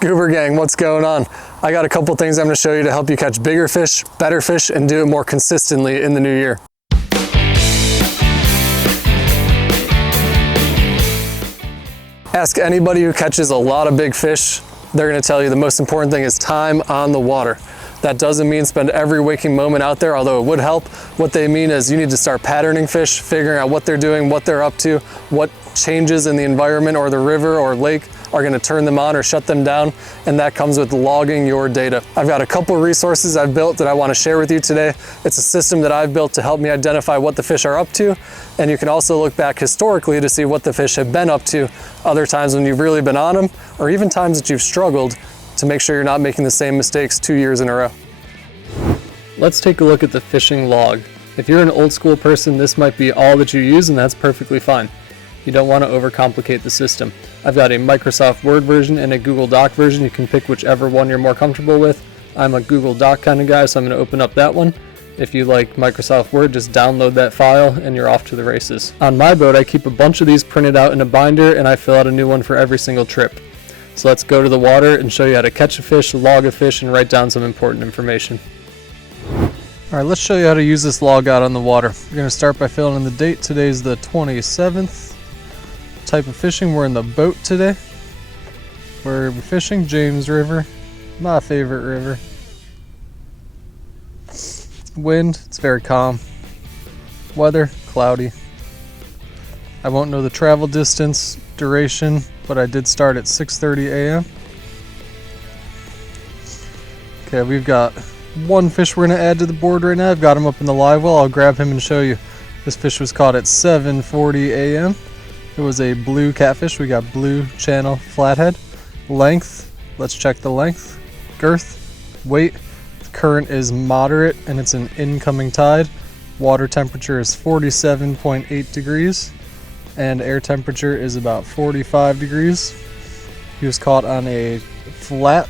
Goober gang, what's going on? I got a couple things I'm going to show you to help you catch bigger fish, better fish, and do it more consistently in the new year. Ask anybody who catches a lot of big fish, they're going to tell you the most important thing is time on the water. That doesn't mean spend every waking moment out there, although it would help. What they mean is you need to start patterning fish, figuring out what they're doing, what they're up to, what changes in the environment or the river or lake are going to turn them on or shut them down, and that comes with logging your data. I've got a couple resources I've built that I want to share with you today. It's a system that I've built to help me identify what the fish are up to, and you can also look back historically to see what the fish have been up to other times when you've really been on them, or even times that you've struggled, to make sure you're not making the same mistakes 2 years in a row. Let's take a look at the fishing log. If you're an old school person, this might be all that you use, and that's perfectly fine. You don't want to overcomplicate the system. I've got a Microsoft Word version and a Google Doc version. You can pick whichever one you're more comfortable with. I'm a Google Doc kind of guy, so I'm going to open up that one. If you like Microsoft Word, just download that file and you're off to the races. On my boat, I keep a bunch of these printed out in a binder, and I fill out a new one for every single trip. So let's go to the water and show you how to catch a fish, log a fish, and write down some important information. Alright, let's show you how to use this log out on the water. We're going to start by filling in the date. Today's the 27th. Type of fishing, we're in the boat today. We're fishing James River, my favorite river. Wind, it's very calm. Weather, cloudy. I won't know the travel distance, duration, but I did start at 6:30 a.m. Okay, we've got one fish we're going to add to the board right now. I've got him up in the live well. I'll grab him and show you. This fish was caught at 7:40 a.m. It was a blue catfish. We got blue channel flathead. Length, let's check the length. Girth, weight, the current is moderate and it's an incoming tide. Water temperature is 47.8 degrees and air temperature is about 45 degrees. He was caught on a flat.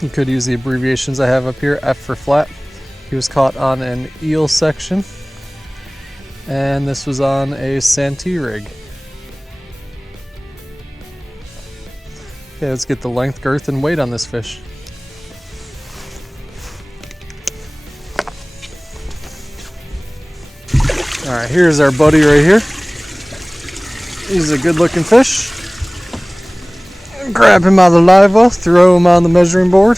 You could use the abbreviations I have up here, F for flat. He was caught on an eel section. And this was on a Santee rig. Okay, let's get the length, girth, and weight on this fish. Alright, here's our buddy right here. He's a good looking fish. Grab him out of the live well, throw him on the measuring board.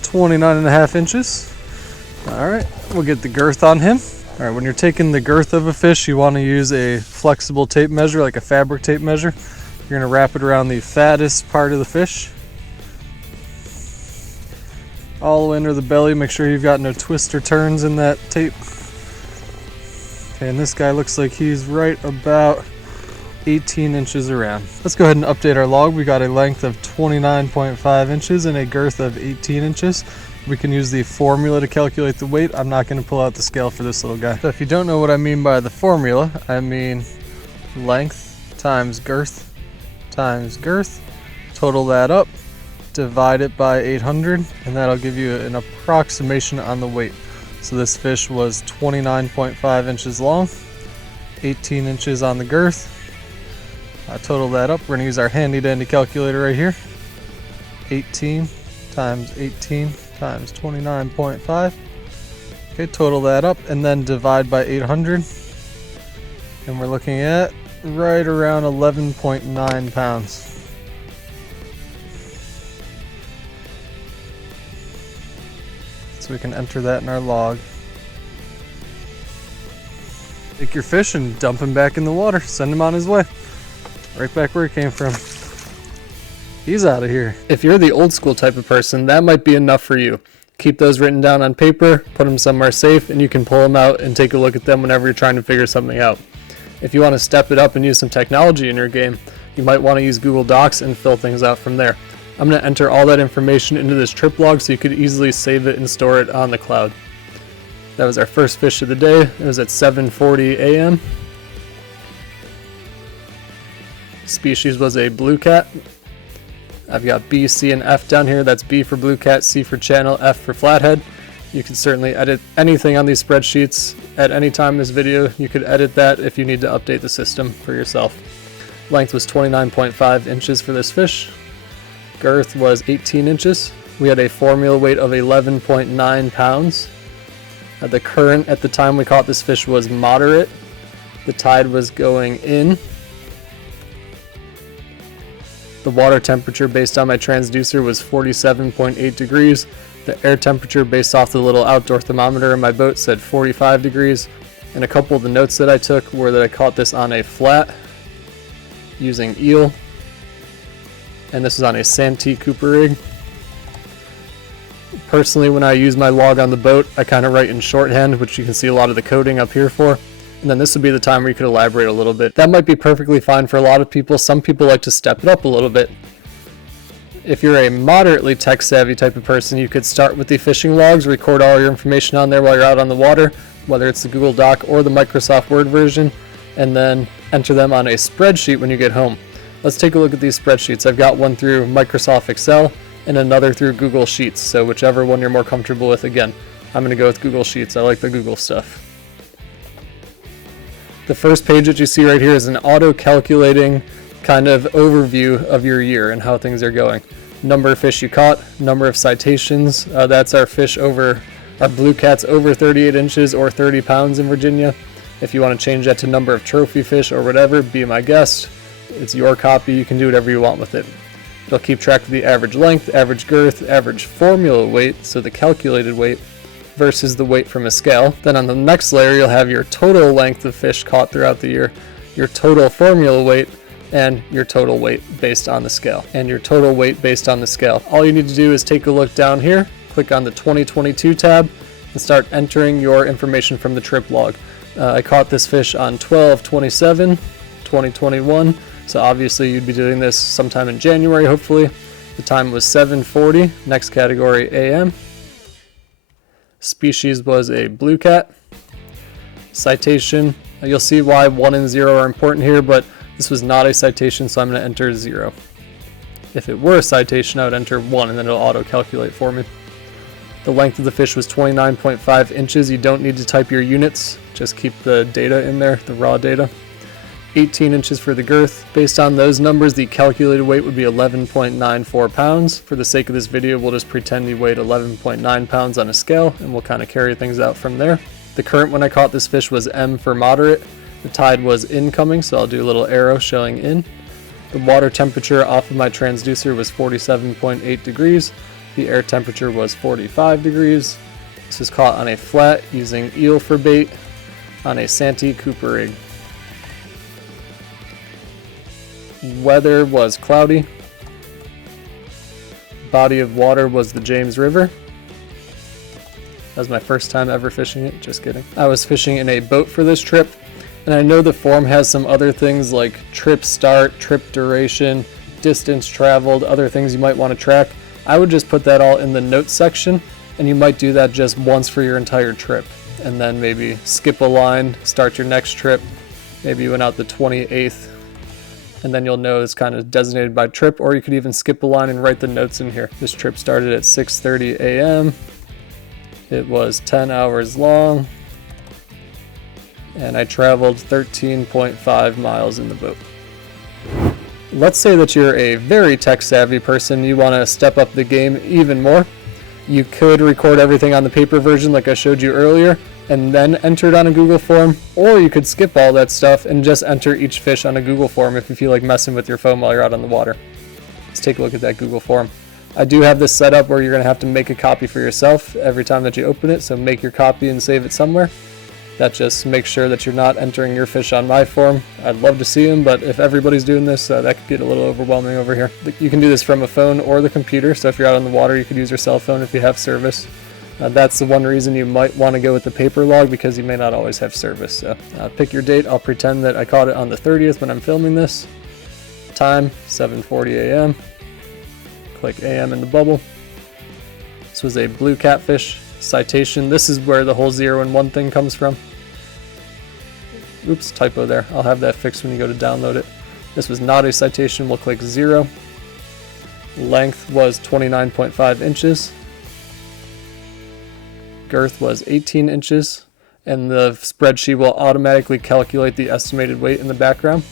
29.5 inches. Alright, we'll get the girth on him. Alright, when you're taking the girth of a fish, you want to use a flexible tape measure, like a fabric tape measure. You're going to wrap it around the fattest part of the fish. All the way under the belly, make sure you've got no twists or turns in that tape. Okay, and this guy looks like he's right about 18 inches around. Let's go ahead and update our log. We got a length of 29.5 inches and a girth of 18 inches. We can use the formula to calculate the weight. I'm not going to pull out the scale for this little guy. So if you don't know what I mean by the formula, I mean length times girth times girth. Total that up, divide it by 800, and that'll give you an approximation on the weight. So this fish was 29.5 inches long, 18 inches on the girth. Total that up. We're going to use our handy dandy calculator right here. 18 times 18 times 29.5. Okay, total that up and then divide by 800. And we're looking at right around 11.9 pounds. So we can enter that in our log. Take your fish and dump him back in the water. Send him on his way. Right back where he came from. He's out of here. If you're the old school type of person, that might be enough for you. Keep those written down on paper, put them somewhere safe, and you can pull them out and take a look at them whenever you're trying to figure something out. If you want to step it up and use some technology in your game, you might want to use Google Docs and fill things out from there. I'm going to enter all that information into this trip log so you could easily save it and store it on the cloud. That was our first fish of the day. It was at 7:40 a.m. Species was a blue cat. I've got B, C, and F down here. That's B for blue cat, C for channel, F for flathead. You can certainly edit anything on these spreadsheets at any time in this video. You could edit that if you need to update the system for yourself. Length was 29.5 inches for this fish. Girth was 18 inches. We had a formula weight of 11.9 pounds. The current at the time we caught this fish was moderate. The tide was going in. The water temperature based on my transducer was 47.8 degrees. The air temperature based off the little outdoor thermometer in my boat said 45 degrees. And a couple of the notes that I took were that I caught this on a flat using eel. And this is on a Santee Cooper rig. Personally, when I use my log on the boat, I kind of write in shorthand, which you can see a lot of the coding up here for. And then this would be the time where you could elaborate a little bit. That might be perfectly fine for a lot of people. Some people like to step it up a little bit. If you're a moderately tech-savvy type of person, you could start with the fishing logs, record all your information on there while you're out on the water, whether it's the Google Doc or the Microsoft Word version, and then enter them on a spreadsheet when you get home. Let's take a look at these spreadsheets. I've got one through Microsoft Excel and another through Google Sheets, so whichever one you're more comfortable with. Again, I'm going to go with Google Sheets. I like the Google stuff. The first page that you see right here is an auto-calculating kind of overview of your year and how things are going. Number of fish you caught, number of citations. That's our fish over, our blue cats over 38 inches or 30 pounds in Virginia. If you want to change that to number of trophy fish or whatever, be my guest. It's your copy. You can do whatever you want with it. It'll keep track of the average length, average girth, average formula weight, so the calculated weight, versus the weight from a scale. Then on the next layer, you'll have your total length of fish caught throughout the year, your total formula weight, and your total weight based on the scale. And your total weight based on the scale. All you need to do is take a look down here, click on the 2022 tab, and start entering your information from the trip log. I caught this fish on 12/27/2021, so obviously you'd be doing this sometime in January, hopefully. The time was 7:40, next category AM. Species was a blue cat. Citation, you'll see why 1 and 0 are important here, but this was not a citation, so I'm going to enter 0. If it were a citation, I would enter 1 and then it'll auto-calculate for me. The length of the fish was 29.5 inches. You don't need to type your units, just keep the data in there, the raw data. 18 inches for the girth. Based on those numbers, the calculated weight would be 11.94 pounds. For the sake of this video, we'll just pretend you weighed 11.9 pounds on a scale, and we'll kind of carry things out from there. The current when I caught this fish was M for moderate. The tide was incoming, so I'll do a little arrow showing in. The water temperature off of my transducer was 47.8 degrees. The air temperature was 45 degrees. This was caught on a flat using eel for bait on a Santee Cooper rig. Weather was cloudy. Body of water was the James River. That was my first time ever fishing it, just kidding. I was fishing in a boat for this trip, and I know the form has some other things like trip start, trip duration, distance traveled, other things you might want to track. I would just put that all in the notes section, and you might do that just once for your entire trip, and then maybe skip a line, start your next trip. Maybe you went out the 28th, and then you'll know it's kind of designated by trip, or you could even skip a line and write the notes in here. This trip started at 6:30 a.m. It was 10 hours long, and I traveled 13.5 miles in the boat. Let's say that you're a very tech-savvy person. You want to step up the game even more. You could record everything on the paper version like I showed you earlier, and then enter it on a Google form, or you could skip all that stuff and just enter each fish on a Google form if you feel like messing with your phone while you're out on the water. Let's take a look at that Google form. I do have this set up where you're going to have to make a copy for yourself every time that you open it, so make your copy and save it somewhere. That just makes sure that you're not entering your fish on my form. I'd love to see them, but if everybody's doing this, that could get a little overwhelming over here. You can do this from a phone or the computer, so if you're out on the water, you could use your cell phone if you have service. That's the one reason you might want to go with the paper log, because you may not always have service. So pick your date. I'll pretend that I caught it on the 30th when I'm filming this. Time, 7:40 a.m. Click AM in the bubble. This was a blue catfish. Citation, this is where the whole 0 and 1 thing comes from. Oops, typo there. I'll have that fixed when you go to download it. This was not a citation. We'll click 0. Length was 29.5 inches. Girth was 18 inches. And the spreadsheet will automatically calculate the estimated weight in the background.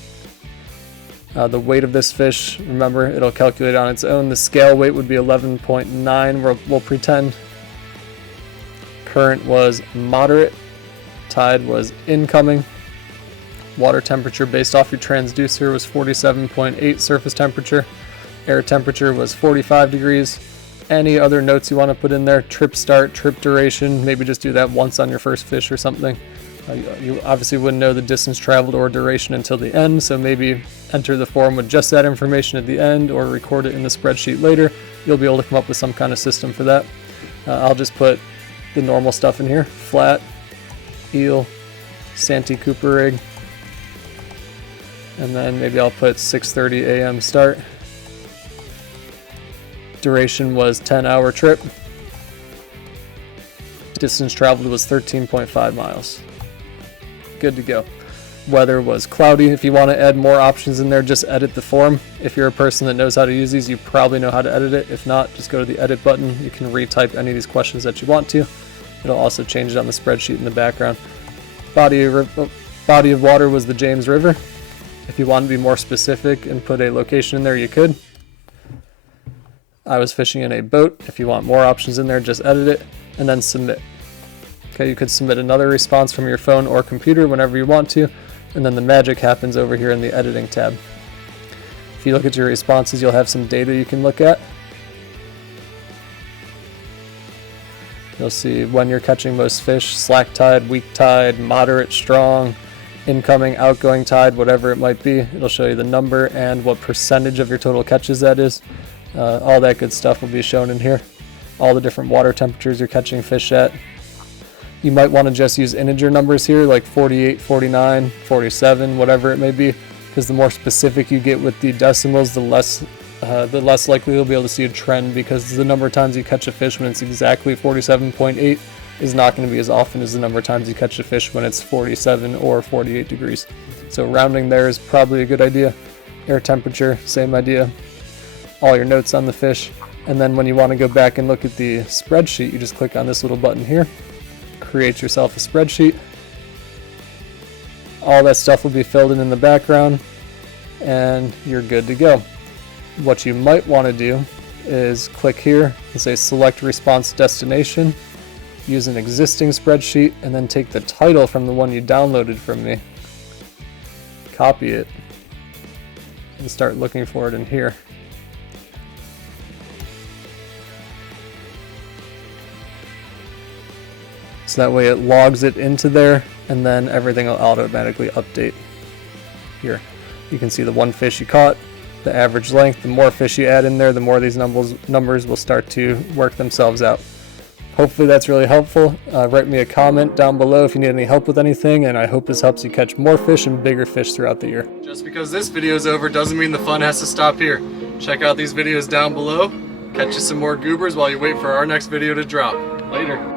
The weight of this fish, remember, it'll calculate on its own. The scale weight would be 11.9, we'll pretend. Current was moderate. Tide was incoming. Water temperature based off your transducer was 47.8 surface temperature. Air temperature was 45 degrees. Any other notes you want to put in there, trip start, trip duration, maybe just do that once on your first fish or something. You obviously wouldn't know the distance traveled or duration until the end, so maybe enter the form with just that information at the end or record it in the spreadsheet later. You'll be able to come up with some kind of system for that. I'll just put the normal stuff in here: flat, eel, Santee Cooper rig, and then maybe I'll put 6:30 a.m. start. Duration was 10-hour trip. Distance traveled was 13.5 miles. Good to go. Weather was cloudy. If you want to add more options in there, just edit the form. If you're a person that knows how to use these, you probably know how to edit it. If not, just go to the edit button. You can retype any of these questions that you want to. It'll also change it on the spreadsheet in the background. Body of water was the James River. If you want to be more specific and put a location in there, you could. I was fishing in a boat. If you want more options in there, just edit it and then submit. Okay, you could submit another response from your phone or computer whenever you want to, and then the magic happens over here in the editing tab. If you look at your responses, you'll have some data you can look at. You'll see when you're catching most fish: slack tide, weak tide, moderate, strong, incoming, outgoing tide, whatever it might be. It'll show you the number and what percentage of your total catches that is. All that good stuff will be shown in here. All the different water temperatures you're catching fish at. You might want to just use integer numbers here, like 48, 49, 47, whatever it may be, because the more specific you get with the decimals, the less likely you'll be able to see a trend, because the number of times you catch a fish when it's exactly 47.8 is not going to be as often as the number of times you catch a fish when it's 47 or 48 degrees. So rounding there is probably a good idea. Air temperature, same idea. All your notes on the fish. And then when you want to go back and look at the spreadsheet, you just click on this little button here. Create yourself a spreadsheet. All that stuff will be filled in the background, and you're good to go. What you might want to do is click here and say select response destination, use an existing spreadsheet, and then take the title from the one you downloaded from me, copy it, and start looking for it in here. So that way it logs it into there, and then everything will automatically update. Here, you can see the one fish you caught, the average length. The more fish you add in there, the more these numbers will start to work themselves out. Hopefully that's really helpful. Write me a comment down below if you need any help with anything, and I hope this helps you catch more fish and bigger fish throughout the year. Just because this video is over doesn't mean the fun has to stop here. Check out these videos down below. Catch you some more goobers while you wait for our next video to drop. Later.